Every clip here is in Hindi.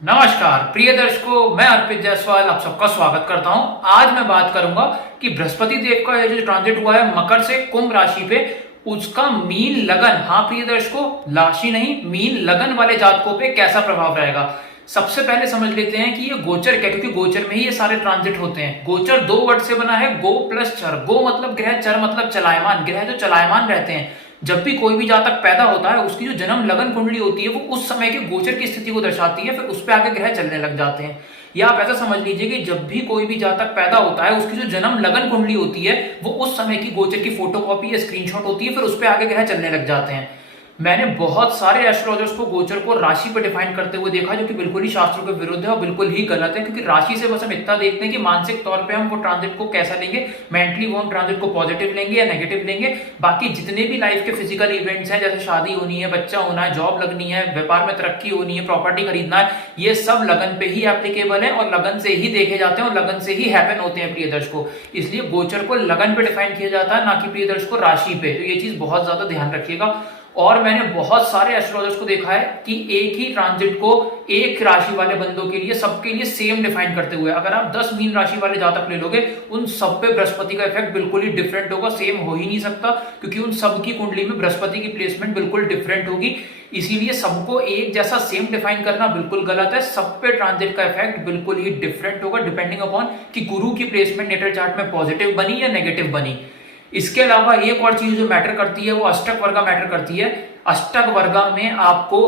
नमस्कार प्रिय दर्शकों, मैं अर्पित जायसवाल आप सबका स्वागत करता हूं। आज मैं बात करूंगा कि बृहस्पति देव का जो ट्रांजिट हुआ है मकर से कुंभ राशि पे, उसका मीन लगन, हाँ प्रिय दर्शकों, राशि नहीं मीन लगन वाले जातकों पे कैसा प्रभाव रहेगा। सबसे पहले समझ लेते हैं कि ये गोचर क्या, क्योंकि गोचर में ही ये सारे ट्रांजिट होते हैं। गोचर दो वर्ड से बना है, गो प्लस चर। गो मतलब ग्रह, चर मतलब चलायमान। ग्रह जो चलायमान रहते हैं, जब भी कोई भी जातक पैदा होता है उसकी जो जन्म लगन कुंडली होती है वो उस समय के गोचर की स्थिति को दर्शाती है, फिर उस पर आगे ग्रह चलने लग जाते हैं। या आप ऐसा समझ लीजिए कि जब भी कोई भी जातक पैदा होता है उसकी जो जन्म लगन कुंडली होती है वो उस समय की गोचर की फोटोकॉपी या स्क्रीनशॉट होती है, फिर उस पर आगे ग्रह चलने लग जाते हैं। मैंने बहुत सारे एस्ट्रोलॉजर्स को गोचर को राशि पर डिफाइन करते हुए देखा, जो कि बिल्कुल ही शास्त्रों के विरुद्ध है और बिल्कुल ही गलत है। क्योंकि राशि से बस हम इतना देखते हैं कि मानसिक तौर पे हम वो ट्रांजिट को कैसा लेंगे, मेंटली वो हम ट्रांजिट को पॉजिटिव लेंगे या नेगेटिव लेंगे। बाकी जितने भी लाइफ के फिजिकल इवेंट्स हैं, जैसे शादी होनी है, बच्चा होना है, जॉब लगनी है, व्यापार में तरक्की होनी है, प्रॉपर्टी खरीदना है, ये सब लगन पे ही एप्लीकेबल है और लगन से ही देखे जाते हैं और लगन से ही हैपन होते हैं प्रिय दर्शकों। इसलिए गोचर को लगन पे डिफाइन किया जाता है, ना कि प्रिय दर्शकों राशि पे। तो ये चीज बहुत ज्यादा ध्यान रखिएगा। और मैंने बहुत सारे एस्ट्रोलॉजर्स को देखा है कि एक ही ट्रांजिट को एक राशि वाले बंदों के लिए, सबके लिए सेम डिफाइन करते हुए, अगर आप 10 मीन राशि वाले जातक ले लोगे, उन सब पे बृहस्पति का इफेक्ट बिल्कुल ही डिफरेंट होगा। सेम हो ही नहीं सकता, क्योंकि उन सब की कुंडली में बृहस्पति की प्लेसमेंट बिल्कुल डिफरेंट होगी। इसीलिए सबको एक जैसा सेम डिफाइन करना बिल्कुल गलत है। सब पे ट्रांजिट का इफेक्ट बिल्कुल ही डिफरेंट होगा, डिपेंडिंग अपॉन कि गुरु की प्लेसमेंट नेटल चार्ट में पॉजिटिव बनी या नेगेटिव बनी। इसके अलावा एक और चीज जो मैटर करती है वो अष्टक वर्गा मैटर करती है। अष्टक वर्गा में आपको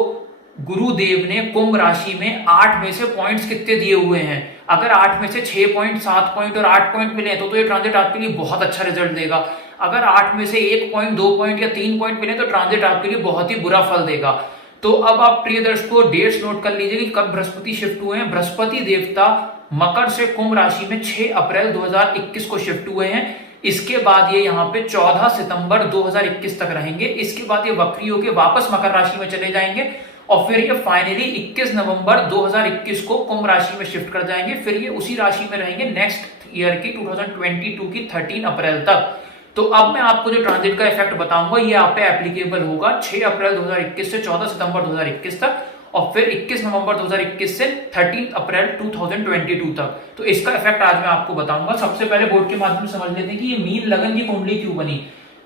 गुरुदेव ने कुंभ राशि में 8 में से पॉइंट्स कितने दिए हुए हैं। अगर 8 में से 6 पॉइंट, 7 पॉइंट और 8 पॉइंट मिले तो ये ट्रांजिट आपके लिए बहुत अच्छा रिजल्ट देगा। अगर 8 में से 1 पॉइंट, 2 पॉइंट या 3 पॉइंट मिले तो ट्रांजिट आपके लिए बहुत ही बुरा फल देगा। तो अब आप प्रिय दर्शकों डेट्स नोट कर लीजिए कि कब बृहस्पति शिफ्ट हुए हैं। बृहस्पति देवता मकर से कुंभ राशि में 6 अप्रैल 2021 को शिफ्ट हुए हैं। इसके बाद ये यहाँ पे 14 सितंबर 2021 तक रहेंगे। इसके बाद ये वक्री होके वापस मकर राशि में चले जाएंगे और फिर ये फाइनली 21 नवंबर 2021 को कुंभ राशि में शिफ्ट कर जाएंगे। फिर ये उसी राशि में रहेंगे नेक्स्ट ईयर की 2022 की 13 अप्रैल तक। तो अब मैं आपको जो ट्रांजिट का इफेक्ट बताऊंगा ये आप पे एप्लीकेबल होगा 6 अप्रैल 2021 से 14 सितंबर 2021 तक और फिर 21 नवंबर 2021 से 13 अप्रैल 2022 तक। तो इसका इफेक्ट आज मैं आपको बताऊंगा। सबसे पहले बोर्ड के माध्यम से समझ लेते हैं कि ये मीन लगन की कुंडली क्यों बनी।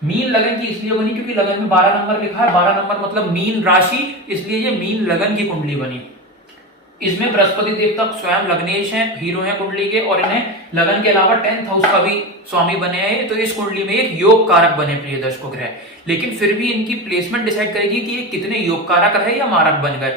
मीन लगन की इसलिए बनी क्योंकि लगन में 12 नंबर लिखा है, 12 नंबर मतलब मीन राशि, इसलिए ये मीन लगन की कुंडली बनी। इसमें बृहस्पति देवता स्वयं लग्नेश हैं, हीरो हैं कुंडली के, और इन्हें लगन के अलावा 10th हाउस का भी स्वामी बने हैं। तो इस कुंडली में एक योग कारक बने प्रिय दर्शकों ग्रह। लेकिन फिर भी इनकी प्लेसमेंट डिसाइड करेगी कि ये कितने योग कारक रहे या मारक बन गए।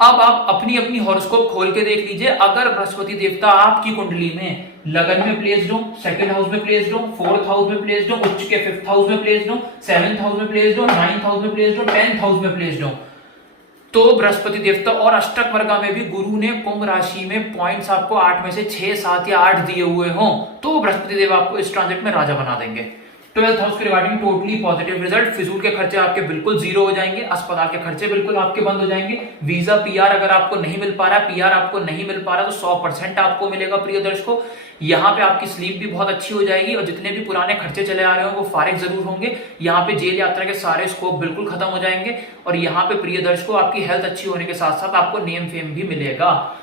अब आप अपनी अपनी हॉरोस्कोप खोल के देख लीजिए। अगर बृहस्पति देवता आपकी कुंडली में लगन में प्लेस्ड हो, सेकंड हाउस में प्लेस्ड हो, 4th हाउस में प्लेस्ड हो, उच्च के 5th हाउस में प्लेस्ड हो, 7th हाउस में प्लेस्ड हो, 9th हाउस में प्लेस्ड हो, 10th हाउस में प्लेस्ड हो, तो बृहस्पति देवता और अष्टक वर्गा में भी गुरु ने कुंभ राशि में पॉइंट्स आपको 8 में से 6, 7 या 8 दिए हुए हों, तो बृहस्पति देव आपको इस ट्रांजिट में राजा बना देंगे। 12th हाउस के रिगार्डिंग टोटली पॉजिटिव रिजल्ट। फिजूल के खर्चे आपके बिल्कुल जीरो हो जाएंगे, अस्पताल के खर्चे बिल्कुल आपके बंद हो जाएंगे। वीजा पीआर अगर आपको नहीं मिल पा रहा है, पीआर आपको नहीं मिल पा रहा तो 100% आपको मिलेगा प्रिय दर्शकों। यहाँ पे आपकी स्लीप भी बहुत अच्छी हो जाएगी और जितने भी पुराने खर्चे चले आ रहे होंगे वो फारिग जरूर होंगे। यहाँ पे जेल यात्रा के सारे स्कोप बिल्कुल खत्म हो जाएंगे और यहाँ पे प्रिय दर्शकों आपकी हेल्थ अच्छी होने के साथ साथ आपको नेम फेम भी मिलेगा।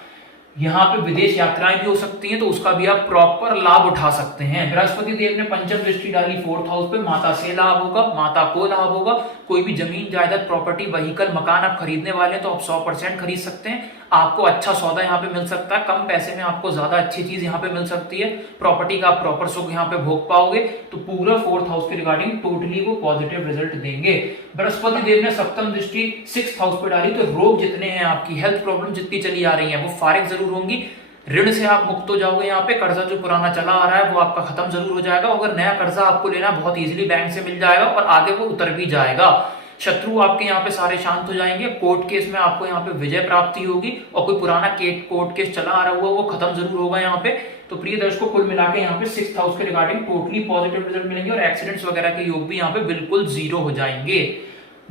यहाँ पे विदेश यात्राएं भी हो सकती हैं तो उसका भी आप प्रॉपर लाभ उठा सकते हैं। बृहस्पति देव ने पंचम दृष्टि डाली 4th हाउस पे, माता से लाभ होगा, माता को लाभ होगा। कोई भी जमीन जायदाद प्रॉपर्टी व्हीकल मकान आप खरीदने वाले हैं तो आप 100% खरीद सकते हैं। आपको अच्छा सौदा यहाँ पे मिल सकता है, कम पैसे में आपको ज्यादा अच्छी चीज यहाँ पे मिल सकती है। प्रॉपर्टी का आप प्रॉपर सुख यहाँ पे भोग पाओगे। तो पूरा 4th हाउस के रिगार्डिंग टोटली वो पॉजिटिव रिजल्ट देंगे। बृहस्पति देव ने सप्तम दृष्टि 6th हाउस पे डाली तो रोग जितने हैं, आपकी हेल्थ प्रॉब्लम जितनी चली आ रही है वो फारिग जरूर होंगी। ऋण से आप मुक्त हो जाओगे। यहाँ पे कर्जा जो पुराना चला आ रहा है वो आपका खत्म जरूर हो जाएगा। अगर नया कर्जा आपको लेना बहुत इजीली बैंक से मिल जाएगा और आगे वो उतर भी जाएगा। शत्रु आपके यहाँ पे सारे शांत हो जाएंगे। कोर्ट केस में आपको यहाँ पे विजय प्राप्ति होगी और कोई पुराना कोर्ट केस चला आ रहा हुआ वो खत्म जरूर होगा यहाँ पे। तो प्रिय दर्शकों कुल मिला के यहाँ पे 6th हाउस के रिगार्डिंग टोटली पॉजिटिव रिजल्ट मिलेंगे और एक्सीडेंट्स वगैरह के योग भी यहाँ पे बिल्कुल जीरो हो जाएंगे।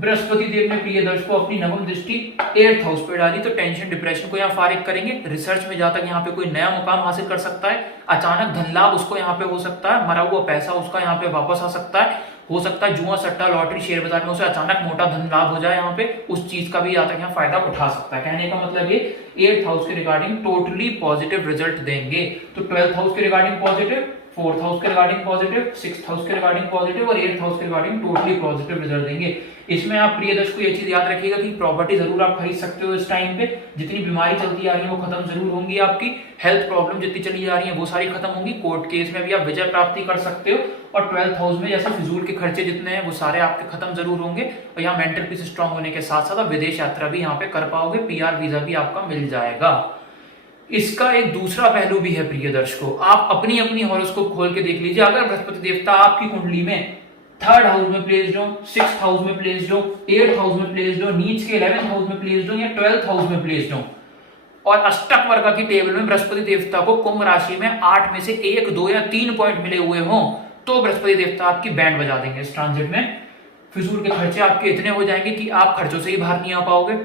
बृहस्पति देव ने प्रिय दर्शकों अपनी नवम दृष्टि 8th हाउस पे डाली तो टेंशन डिप्रेशन को यहाँ फारिग करेंगे। रिसर्च में जहां तक यहाँ पे कोई नया मुकाम हासिल कर सकता है, अचानक धन लाभ उसको यहाँ पे हो सकता है, मरा हुआ पैसा उसका यहाँ पे वापस आ सकता है। हो सकता है जुआ सट्टा लॉटरी शेयर बाजार में उसे अचानक मोटा धन लाभ हो जाए, यहाँ पे उस चीज का भी यहाँ तक यहाँ फायदा उठा सकता है। कहने का मतलब ये 8th हाउस के रिगार्डिंग टोटली पॉजिटिव रिजल्ट देंगे। तो 12th हाउस के रिगार्डिंग पॉजिटिव, 4th हाउस के रिगार्डिंग पॉजिटिव, 6th हाउस के रिगार्डिंग पॉजिटिव और 8th हाउस के रिगार्डिंग टोटली पॉजिटिव रिजल्ट देंगे। इसमें आप प्रिय दर्शकों ये चीज याद रखिएगा कि प्रॉपर्टी जरूर आप खरीद सकते हो इस टाइम पे। जितनी बीमारी चलती आ रही है वो खत्म जरूर होंगी, आपकी हेल्थ प्रॉब्लम जितनी चली जा रही है वो सारी खत्म होंगी। कोर्ट केस में भी आप विजय प्राप्ति कर सकते हो और 12th हाउस में जैसे फिजूल के खर्चे जितने हैं वो सारे आपके खत्म जरूर होंगे। और यहाँ मेंटल पीस स्ट्रांग होने के साथ साथ आप विदेश यात्रा भी यहाँ पे कर पाओगे, PR वीजा भी आपका मिल जाएगा। इसका एक दूसरा पहलू भी है प्रिय दर्शकों, आप अपनी अपनी हॉरोस्कोप खोल के देख लीजिए। अगर बृहस्पति देवता आपकी कुंडली में 3rd हाउस में प्लेस्ड हो, 6th हाउस में प्लेस्ड हो, 8th हाउस में प्लेस्ड हो, नीच के 11th हाउस में प्लेस्ड हो या 12th हाउस में प्लेस्ड हो और अष्टक वर्ग की टेबल में बृहस्पति देवता को कुंभ राशि में 8 में से 1, 2 या 3 पॉइंट मिले हुए हो, तो बृहस्पति देवता आपकी बैंड बजा देंगे इस ट्रांजिट में। फिजूल के खर्चे आपके इतने हो जाएंगे कि आप खर्चों से ही बाहर नहीं आ पाओगे।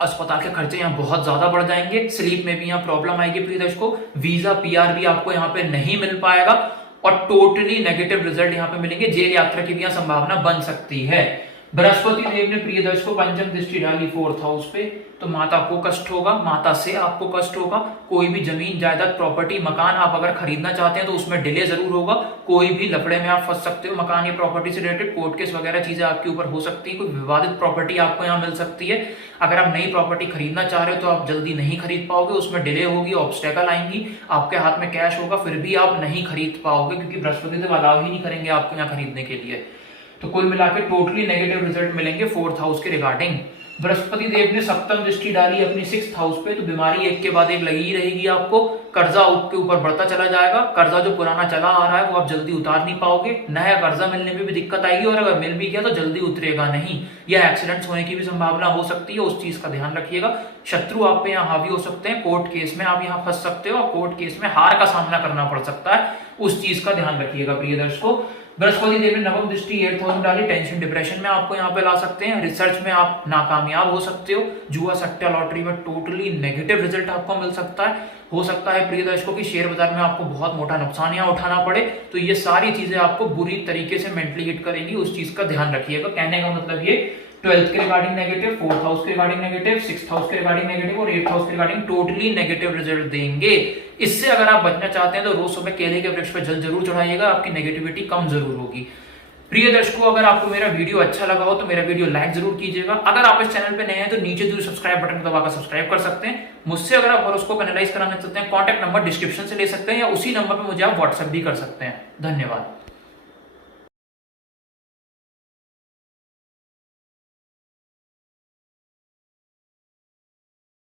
अस्पताल के खर्चे यहाँ बहुत ज्यादा बढ़ जाएंगे, स्लीप में भी यहाँ प्रॉब्लम आएगी प्रिय दर्शकों, वीजा PR भी आपको यहाँ पे नहीं मिल पाएगा और टोटली नेगेटिव रिजल्ट यहाँ पे मिलेंगे। जेल यात्रा की भी यहाँ संभावना बन सकती है। बृहस्पति देव ने प्रिय दर्शकों पंचम दृष्टि डाली 4th हाउस पे, तो माता को कष्ट होगा, माता से आपको कष्ट होगा। कोई भी जमीन जायदाद प्रॉपर्टी मकान आप अगर खरीदना चाहते हैं तो उसमें डिले जरूर होगा। कोई भी लफड़े में आप फंस सकते हो, मकान या प्रॉपर्टी से रिलेटेड कोर्ट केस वगैरह चीजें आपके ऊपर हो सकती है। कोई विवादित प्रॉपर्टी आपको यहाँ मिल सकती है। अगर आप नई प्रॉपर्टी खरीदना चाह रहे हो तो आप जल्दी नहीं खरीद पाओगे, उसमें डिले होगी, ऑब्स्टेकल आएंगी, आपके हाथ में कैश होगा फिर भी आप नहीं खरीद पाओगे क्योंकि बृहस्पति देव अलाउ ही नहीं करेंगे आपको यहाँ खरीदने के लिए। तो कुल मिलाकर टोटली नेगेटिव रिजल्ट मिलेंगे 4th हाउस के रिगार्डिंग। बृहस्पति देव ने सप्तम दृष्टि डाली अपनी 6th हाउस पे, तो बीमारी एक के बाद एक लगी ही रहेगी आपको। कर्जा के ऊपर बढ़ता चला जाएगा, कर्जा जो पुराना चला आ रहा है वो आप जल्दी उतार नहीं पाओगे, नया कर्जा मिलने में भी दिक्कत आएगी और अगर मिल भी गया तो जल्दी उतरेगा नहीं, या एक्सीडेंट्स होने की भी संभावना हो सकती है, उस चीज का ध्यान रखिएगा। शत्रु आप पे यहाँ हावी हो सकते हैं, कोर्ट केस में आप यहाँ फंस सकते हो और कोर्ट केस में हार का सामना करना पड़ सकता है, उस चीज का ध्यान रखिएगा प्रिय दर्शकों। बृहस्पति देव ने नवम दृष्टि 8th हाउस में डाली, टेंशन डिप्रेशन में आपको यहाँ पे ला सकते हैं, रिसर्च में आप नाकामयाब हो सकते हो, जुआ सट्टा लॉटरी में टोटली नेगेटिव रिजल्ट आपको मिल सकता है। हो सकता है प्रिय दर्शकों की शेयर बाजार में आपको बहुत मोटा नुकसान यहाँ उठाना पड़े, तो ये सारी चीजें आपको बुरी तरीके से मेंटली हिट करेंगी, उस चीज का ध्यान रखिएगा। कहने का मतलब ये 12th के रिगार्डिंग नेगेटिव, 4th हाउस के रिगार्डिंग नेगेटिव, 6th हाउस के रिगार्डिंग नेगेटिव और 8th हाउस के रिगार्डिंग टोटली नेगेटिव रिजल्ट देंगे। इससे अगर आप बचना चाहते हैं तो रोज सुबह केले के वृक्ष पर जल जरूर चढ़ाइएगा, आपकी नेगेटिविटी कम जरूर होगी। प्रिय दर्शकों, अगर आपको मेरा वीडियो अच्छा लगा हो तो मेरा वीडियो लाइक जरूर कीजिएगा। अगर आप इस चैनल पे नए हैं तो नीचे जो सब्सक्राइब बटन दबाकर सब्सक्राइब कर सकते हैं। मुझसे अगर आप हॉरोस्कोप एनालाइज कराना चाहते हैं, कॉन्टैक्ट नंबर डिस्क्रिप्शन से ले सकते हैं या उसी नंबर पर मुझे आप व्हाट्सएप भी कर सकते हैं। धन्यवाद।